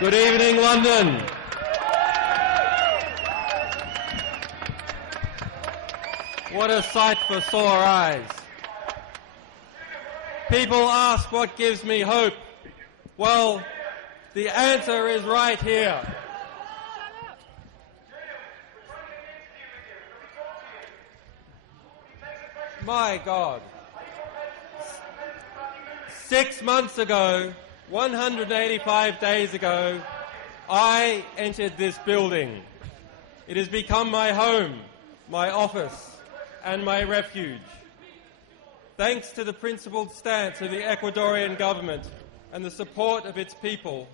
Good evening, London. What a sight for sore eyes. People ask what gives me hope. Well, the answer is right here. My God. 6 months ago, 185 days ago, I entered this building. It has become my home, my office, and my refuge. Thanks to the principled stance of the Ecuadorian government and the support of its people,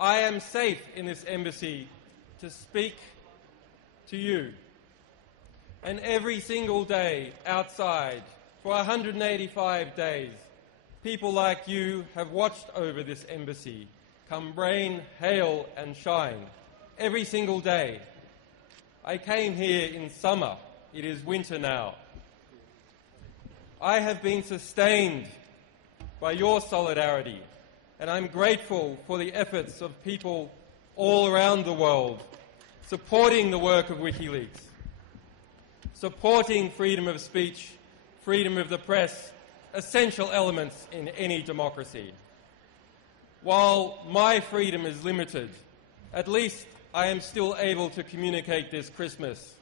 I am safe in this embassy to speak to you. And every single day outside, for 185 days, people like you have watched over this embassy, come rain, hail and shine, every single day. I came here in summer. It is winter now. I have been sustained by your solidarity, and I'm grateful for the efforts of people all around the world supporting the work of WikiLeaks, supporting freedom of speech, freedom of the press, essential elements in any democracy. While my freedom is limited, at least I am still able to communicate this Christmas,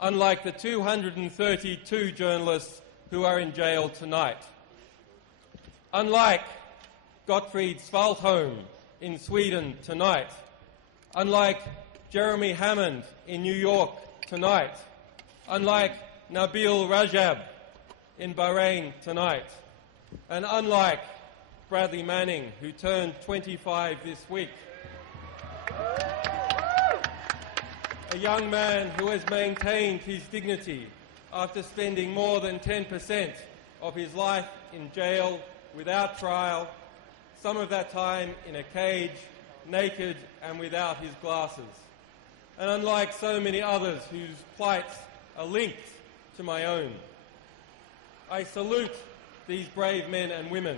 unlike the 232 journalists who are in jail tonight. Unlike Gottfried Svalholm in Sweden tonight. Unlike Jeremy Hammond in New York tonight. Unlike Nabil Rajab in Bahrain tonight. And unlike Bradley Manning, who turned 25 this week. A young man who has maintained his dignity after spending more than 10% of his life in jail without trial, some of that time in a cage, naked and without his glasses. And unlike so many others whose plights are linked to my own, I salute these brave men and women.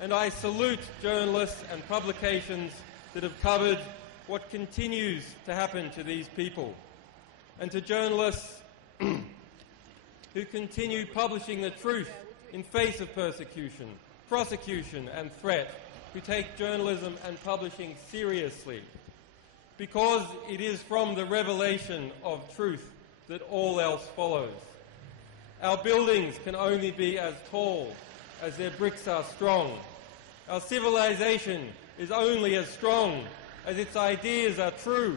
And I salute journalists and publications that have covered what continues to happen to these people, and to journalists who continue publishing the truth in face of persecution, prosecution and threat, who take journalism and publishing seriously, because it is from the revelation of truth that all else follows. Our buildings can only be as tall as their bricks are strong. Our civilization is only as strong as its ideas are true.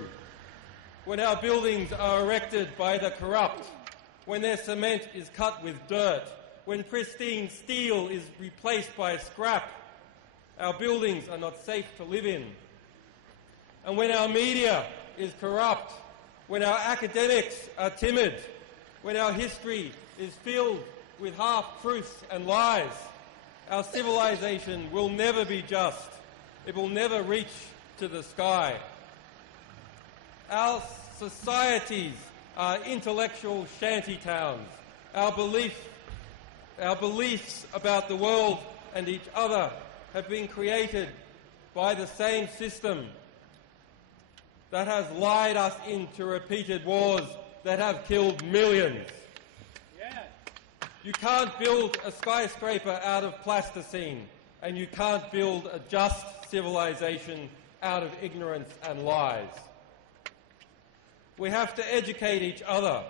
When our buildings are erected by the corrupt, when their cement is cut with dirt, when pristine steel is replaced by scrap, our buildings are not safe to live in. And when our media is corrupt, when our academics are timid, when our history is filled with half-truths and lies, our civilization will never be just. It will never reach to the sky. Our societies are intellectual shantytowns. Our beliefs about the world and each other have been created by the same system that has lied us into repeated wars that have killed millions. You can't build a skyscraper out of plasticine, and you can't build a just civilization out of ignorance and lies. We have to educate each other.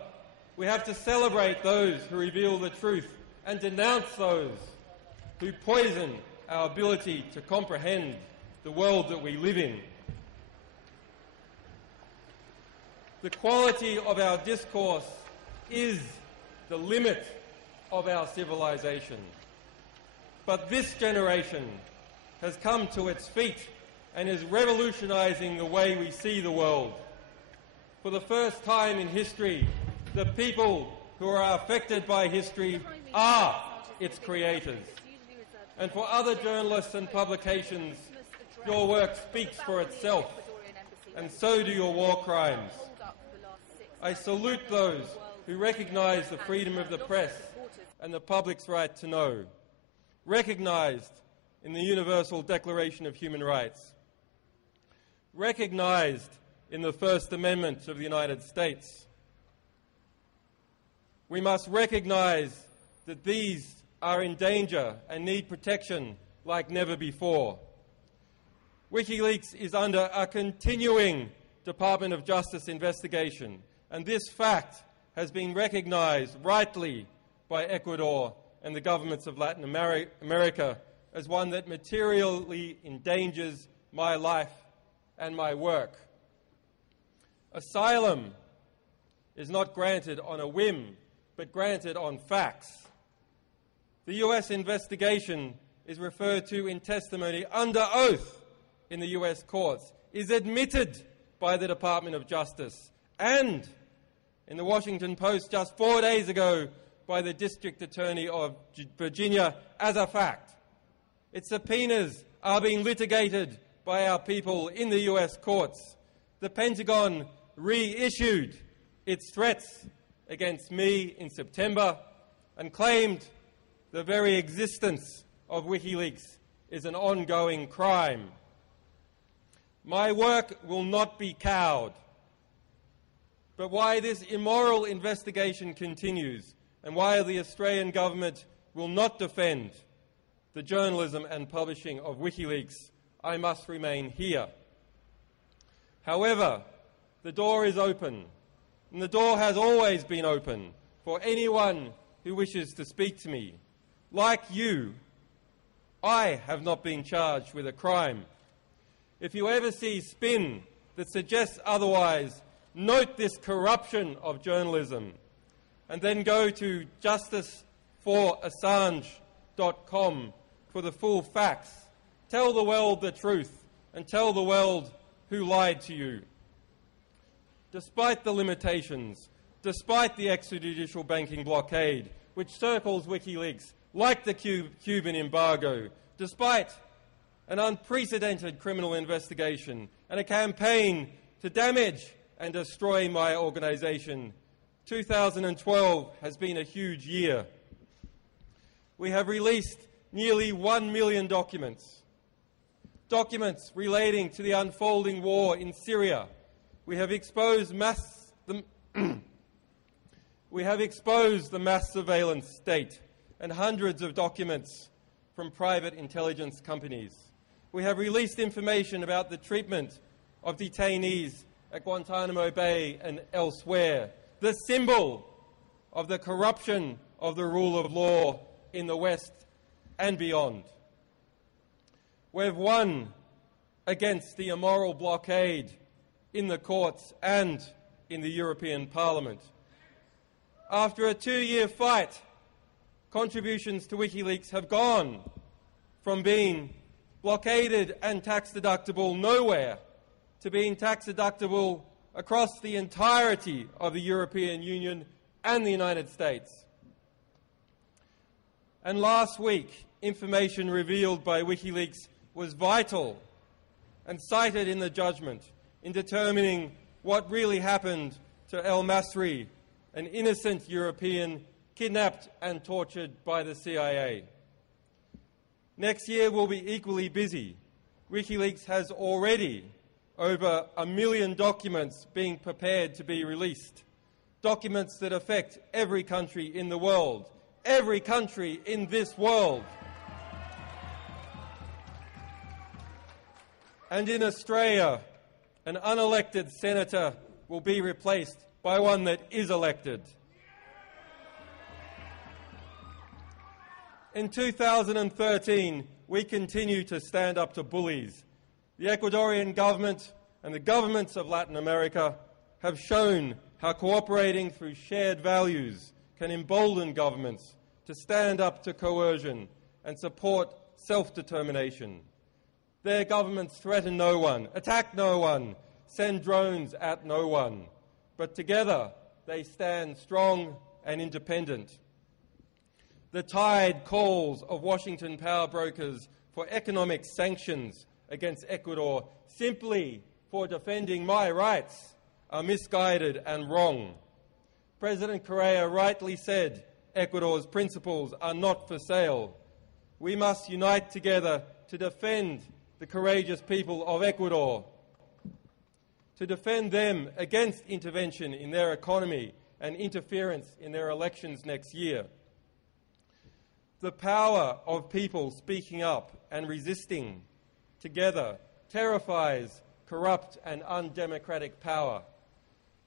We have to celebrate those who reveal the truth and denounce those who poison our ability to comprehend the world that we live in. The quality of our discourse is the limit of our civilization. But this generation has come to its feet and is revolutionizing the way we see the world. For the first time in history, the people who are affected by history are its creators. And for other journalists and publications, your work speaks for itself, and so do your war crimes. I salute those who recognise the freedom of the press and the public's right to know, recognised in the Universal Declaration of Human Rights. recognized in the First Amendment of the United States. We must recognize that these are in danger and need protection like never before. WikiLeaks is under a continuing Department of Justice investigation, and this fact has been recognized rightly by Ecuador and the governments of Latin America as one that materially endangers my life and my work. Asylum is not granted on a whim, but granted on facts. The US investigation is referred to in testimony under oath in the US courts, is admitted by the Department of Justice, and in the Washington Post just 4 days ago by the District Attorney of Virginia as a fact. Its subpoenas are being litigated by our people in the US courts. The Pentagon reissued its threats against me in September and claimed the very existence of WikiLeaks is an ongoing crime. My work will not be cowed, but why this immoral investigation continues and why the Australian government will not defend the journalism and publishing of WikiLeaks, I must remain here. However, the door is open, and the door has always been open for anyone who wishes to speak to me. Like you, I have not been charged with a crime. If you ever see spin that suggests otherwise, note this corruption of journalism, and then go to justiceforassange.com for the full facts. Tell the world the truth, and tell the world who lied to you. Despite the limitations, despite the extrajudicial banking blockade, which circles WikiLeaks, like the Cuban embargo, despite an unprecedented criminal investigation and a campaign to damage and destroy my organization, 2012 has been a huge year. We have released nearly 1 million documents relating to the unfolding war in Syria. We have exposed the mass surveillance state and hundreds of documents from private intelligence companies. We have released information about the treatment of detainees at Guantanamo Bay and elsewhere, the symbol of the corruption of the rule of law in the West and beyond. We've won against the immoral blockade in the courts and in the European Parliament. After a 2-year fight, contributions to WikiLeaks have gone from being blockaded and tax-deductible nowhere to being tax-deductible across the entirety of the European Union and the United States. And last week, information revealed by WikiLeaks was vital and cited in the judgment in determining what really happened to El Masri, an innocent European kidnapped and tortured by the CIA. Next year will be equally busy. WikiLeaks has already over 1 million documents being prepared to be released. Documents that affect every country in the world. Every country in this world. And in Australia, an unelected senator will be replaced by one that is elected. In 2013, we continue to stand up to bullies. The Ecuadorian government and the governments of Latin America have shown how cooperating through shared values can embolden governments to stand up to coercion and support self-determination. Their governments threaten no one, attack no one, send drones at no one, but together they stand strong and independent. The tide calls of Washington power brokers for economic sanctions against Ecuador simply for defending my rights are misguided and wrong. President Correa rightly said Ecuador's principles are not for sale. We must unite together to defend the courageous people of Ecuador. to defend them against intervention in their economy and interference in their elections next year. The power of people speaking up and resisting together terrifies corrupt and undemocratic power,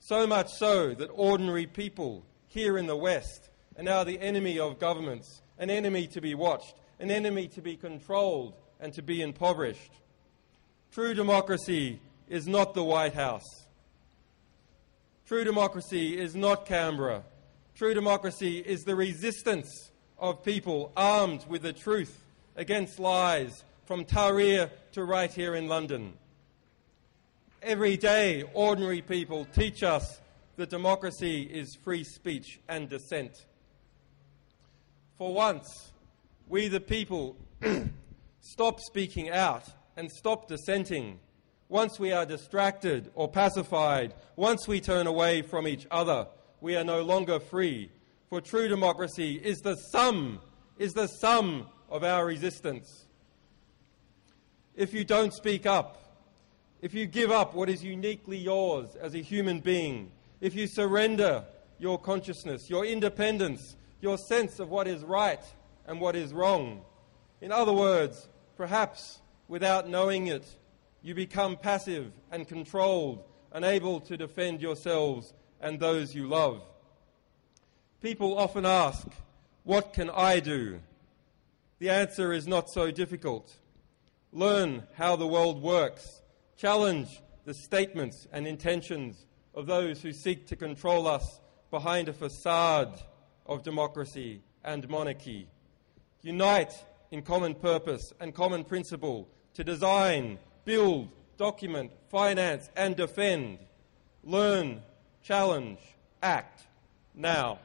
so much so that ordinary people here in the West are now the enemy of governments, an enemy to be watched, an enemy to be controlled and to be impoverished. True democracy is not the White House. True democracy is not Canberra. True democracy is the resistance of people armed with the truth against lies from Tahrir to right here in London. Every day, ordinary people teach us that democracy is free speech and dissent. For once, we the people stop speaking out and stop dissenting. Once we are distracted or pacified, once we turn away from each other, we are no longer free. For true democracy is the sum of our resistance. If you don't speak up, if you give up what is uniquely yours as a human being, if you surrender your consciousness, your independence, your sense of what is right and what is wrong, in other words, perhaps without knowing it, you become passive and controlled, unable to defend yourselves and those you love. People often ask, what can I do? The answer is not so difficult. Learn how the world works. Challenge the statements and intentions of those who seek to control us behind a facade of democracy and monarchy. Unite in common purpose and common principle to design, build, document, finance and defend. Learn, challenge, act now.